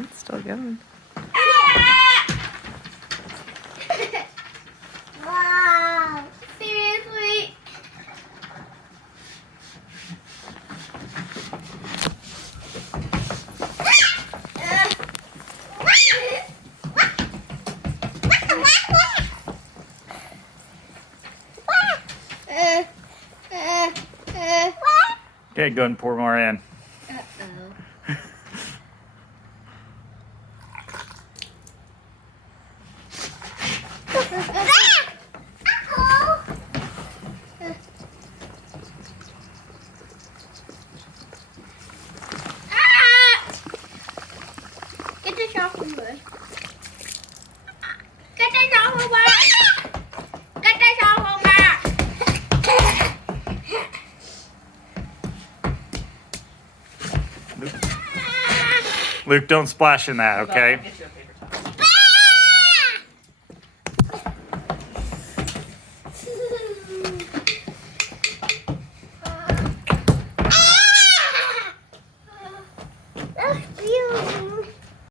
It's still going. Wow. Seriously? Okay, go ahead and pour more in. Uh-oh. Get this off of me. Get this off of me. Get this off of me. Luke, don't splash in that, okay? Get you a paper towel.